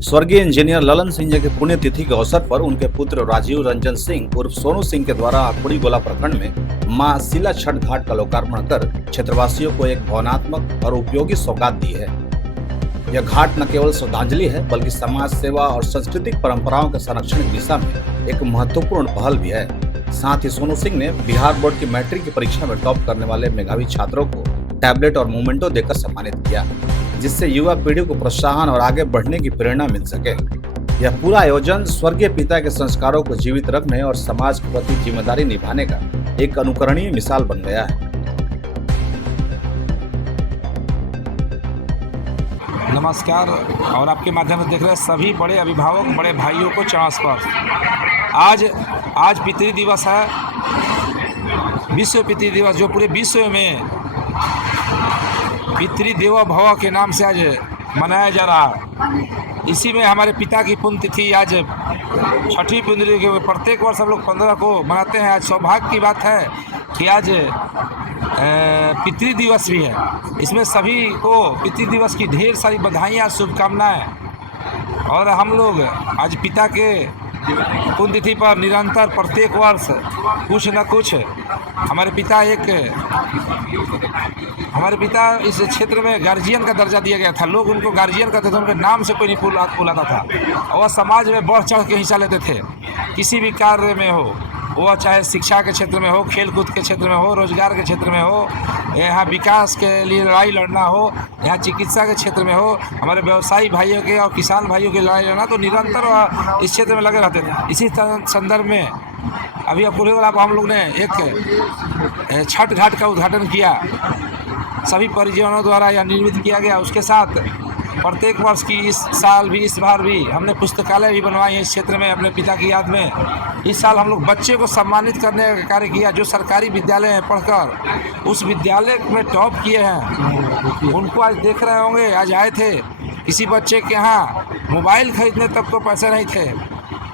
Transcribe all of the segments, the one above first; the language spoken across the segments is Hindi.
स्वर्गीय इंजीनियर ललन सिंह जी की पुण्यतिथि के अवसर पर उनके पुत्र राजीव रंजन सिंह उर्फ सोनू सिंह के द्वारा अकुड़ी गोला प्रखंड में मां शिला छठ घाट का लोकार्पण कर क्षेत्रवासियों को एक भावनात्मक और उपयोगी सौगात दी है। यह घाट न केवल श्रद्धांजलि है बल्कि समाज सेवा और सांस्कृतिक परंपराओं के संरक्षण की दिशा में एक महत्वपूर्ण पहल भी है। साथ ही सोनू सिंह ने बिहार बोर्ड की मैट्रिक की परीक्षा में टॉप करने वाले मेधावी छात्रों को टैबलेट और मोमेंटो देकर सम्मानित किया, जिससे युवा पीढ़ी को प्रोत्साहन और आगे बढ़ने की प्रेरणा मिल सके। यह पूरा आयोजन स्वर्गीय पिता के संस्कारों को जीवित रखने और समाज के प्रति जिम्मेदारी निभाने का एक अनुकरणीय मिसाल बन गया है। नमस्कार और आपके माध्यम से देख रहे सभी बड़े अभिभावक, बड़े भाइयों को चरण स्पर्श। आज पितृ दिवस है, विश्व पितृ दिवस, जो पूरे विश्व में पितृ देवो भव के नाम से आज मनाया जा रहा है। इसी में हमारे पिता की पुण्यतिथि आज छठी पुण्यतिथि के प्रत्येक वर्ष हम लोग 15 को मनाते हैं। आज सौभाग्य की बात है कि आज पितृ दिवस भी है। इसमें सभी को पितृ दिवस की ढेर सारी बधाइयाँ, शुभकामनाएं। और हम लोग आज पिता के पुण्यतिथि पर निरंतर प्रत्येक वर्ष कुछ न कुछ हमारे पिता इस क्षेत्र में गार्जियन का दर्जा दिया गया था। लोग उनको गार्जियन कहते थे, उनके नाम से कोई नहीं बुलाता था। और वह समाज में बढ़ चढ़ के हिस्सा लेते थे, किसी भी कार्य में हो, वह चाहे शिक्षा के क्षेत्र में हो, खेल कूद के क्षेत्र में हो, रोजगार के क्षेत्र में हो, यहाँ विकास के लिए लड़ाई लड़ना हो, यहाँ चिकित्सा के क्षेत्र में हो, हमारे व्यवसायी भाइयों के और किसान भाइयों की लड़ाई लड़ना, तो निरंतर इस क्षेत्र में लगे रहते थे। इसी संदर्भ में अभी अकुड़ी गोला हम लोग ने एक छठ घाट का उद्घाटन किया, सभी परिजनों द्वारा यह निर्मित किया गया। उसके साथ प्रत्येक वर्ष की इस बार भी हमने पुस्तकालय भी बनवाई है इस क्षेत्र में अपने पिता की याद में। इस साल हम लोग बच्चे को सम्मानित करने का कार्य किया, जो सरकारी विद्यालय है पढ़कर उस विद्यालय में टॉप किए हैं, उनको आज देख रहे होंगे। आज आए थे, किसी बच्चे के यहाँ मोबाइल खरीदने तक को पैसे नहीं थे,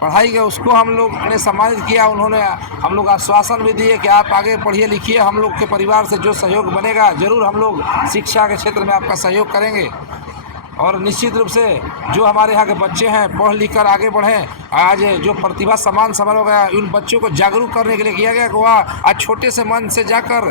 पढ़ाई के उसको हम लोग ने सम्मानित किया। उन्होंने हम लोग आश्वासन भी दिए कि आप आगे पढ़िए लिखिए, हम लोग के परिवार से जो सहयोग बनेगा जरूर हम लोग शिक्षा के क्षेत्र में आपका सहयोग करेंगे। और निश्चित रूप से जो हमारे यहाँ के बच्चे हैं पढ़ लिख कर आगे बढ़ें। आज जो प्रतिभा सम्मान समारोह गया, उन बच्चों को जागरूक करने के लिए किया गया कि वह आज छोटे से मन से जाकर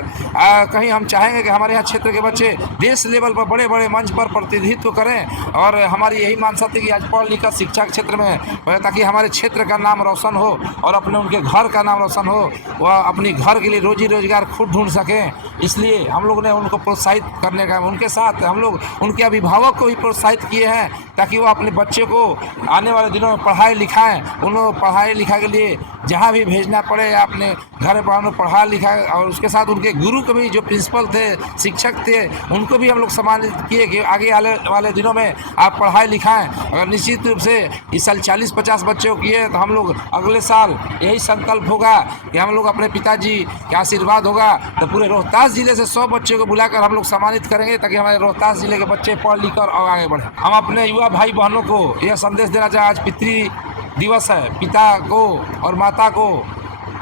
कहीं हम चाहेंगे कि हमारे यहाँ क्षेत्र के बच्चे देश लेवल पर बड़े बड़े मंच पर प्रतिनिधित्व करें। और हमारी यही मानसा थी कि आज पढ़ लिख कर शिक्षा के क्षेत्र में, ताकि हमारे क्षेत्र का नाम रोशन हो और उनके घर का नाम रोशन हो, वह अपनी घर के लिए रोजी रोजगार खुद ढूंढ सकें। इसलिए हम लोग ने उनको प्रोत्साहित करने का, उनके साथ हम लोग उनके अभिभावक को भी प्रोत्साहित किए हैं, ताकि वो अपने बच्चे को आने वाले दिनों में पढ़ाई लिखाएं। उनको पढ़ाई लिखाई के लिए जहाँ भी भेजना पड़े या अपने घर पर पढ़ा लिखा, और उसके साथ उनके गुरु को भी, जो प्रिंसिपल थे, शिक्षक थे, उनको भी हम लोग सम्मानित किए कि आगे आने वाले दिनों में आप पढ़ाई लिखाएं। अगर निश्चित रूप से इस साल 40-50 बच्चे को किए तो हम लोग अगले साल यही संकल्प होगा कि हम लोग अपने पिताजी के आशीर्वाद होगा तो पूरे रोहतास जिले से 100 बच्चे को बुलाकर हम लोग सम्मानित करेंगे, ताकि हमारे रोहतास जिले के बच्चे पढ़ लिख कर और आगे बढ़े। हम अपने युवा भाई बहनों को यह संदेश देना चाहें, आज पितृ दिवस है, पिता को और माता को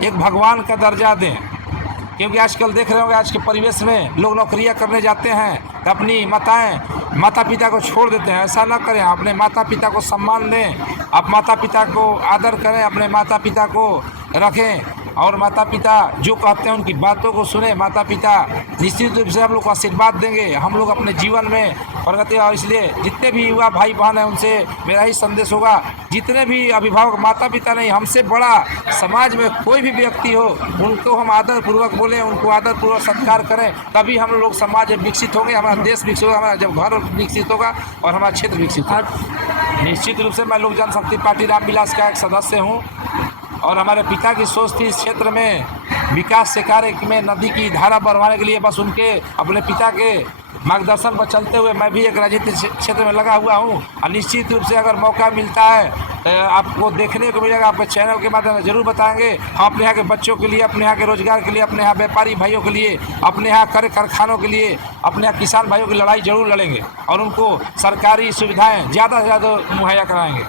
एक भगवान का दर्जा दें। क्योंकि आजकल देख रहे होंगे, आज के परिवेश में लोग नौकरियां करने जाते हैं तो अपनी माता पिता को छोड़ देते हैं। ऐसा ना करें, अपने माता पिता को सम्मान दें, आप माता पिता को आदर करें, अपने माता पिता को रखें और माता पिता जो कहते हैं उनकी बातों को सुने। माता पिता निश्चित रूप से हम लोग को आशीर्वाद देंगे, हम लोग अपने जीवन में प्रगति। और इसलिए जितने भी युवा भाई बहन हैं उनसे मेरा ही संदेश होगा, जितने भी अभिभावक, माता पिता नहीं, हमसे बड़ा समाज में कोई भी व्यक्ति हो, उनको हम आदर पूर्वक बोलें, उनको आदर पूर्वक सत्कार करें, तभी हम लोग समाज विकसित होंगे, हमारा देश विकसित होगा, हमारा जब घर विकसित होगा और हमारा क्षेत्र विकसित होगा। निश्चित रूप से मैं लोक जनशक्ति पार्टी रामविलास का एक सदस्य हूँ और हमारे पिता की सोच थी इस क्षेत्र में विकास से कार्य में नदी की धारा बढ़वाने के लिए। बस उनके अपने पिता के मार्गदर्शन पर चलते हुए मैं भी एक राजनीतिक क्षेत्र में लगा हुआ हूं। और निश्चित रूप से अगर मौका मिलता है आपको देखने को मिलेगा, आपके चैनल के माध्यम से जरूर बताएंगे। हम अपने यहाँ के बच्चों के लिए, अपने यहाँ के रोजगार के लिए, अपने यहाँ व्यापारी भाइयों के लिए, अपने यहाँ कारखानों के लिए, अपने यहाँ किसान भाइयों की लड़ाई जरूर लड़ेंगे और उनको सरकारी सुविधाएँ ज़्यादा से ज़्यादा मुहैया कराएँगे।